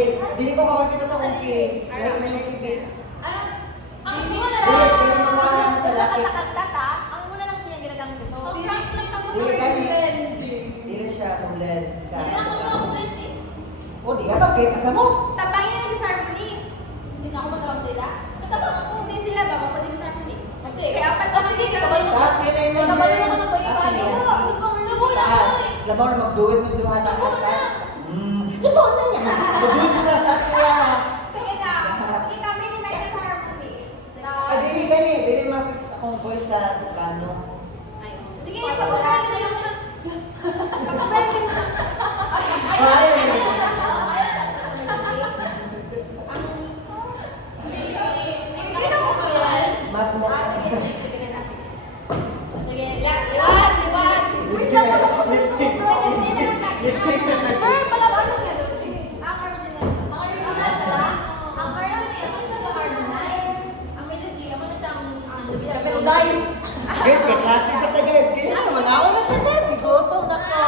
Dili ko makakita sa cookie. Ano? Ang muna Dili, dili makakaan sa laki. ang muna lang yung ginagamit ito. Dili siya blend sa... Hindi lang ako blend eh. O, di ka ba? Kaya kasama? Tapangin na si Harmony. Sino ako matawag sila? Matapang ako hindi sila ba? Mapasin sa Harmony. Kaya apat pa hindi sila. Taas kayo na yun. Nagkabalo naman ng bali-bali. Taas. Labaw na magduwit mo duha na taas. Luto na niya. Magduwit mo taas kaya. Sige na. Kami ni Mike sa Harmony. Dili gani. Dili ma-fix akong voice sa Soprano. Sige, pag-ulan na lang. Pag-ulan na lang. Ayaw mo. Mas mo. Sige, liwat. Lipstick. Lipstick. Lipstick. Pala ba ano nga doon? Ang original. Ang original ba? Ang harmony, ano siya ka-harmonize? Ang melody, ano siyang pero guys. Guys, may klase pa ta guys. Kaya na, manao na ta guys. Igutom na ko.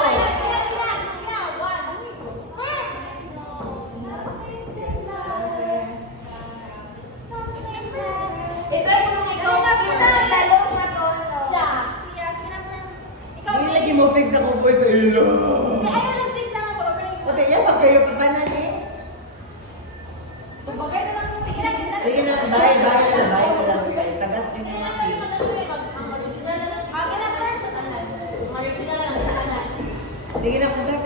I-try mo nung ikaw na lalong na tono. Siya. Sige na po. Ikaw, Hindi lagi mo fix akong voice sa ilo. ayaw nag-fix lang ako. Pati yan, pag kayo patanan eh. So, bagay na lang. Sige na, Sige na, bye na lang. Tagas din yung mati. Ang original na lang. Ang original na lang. Sige na, tagas.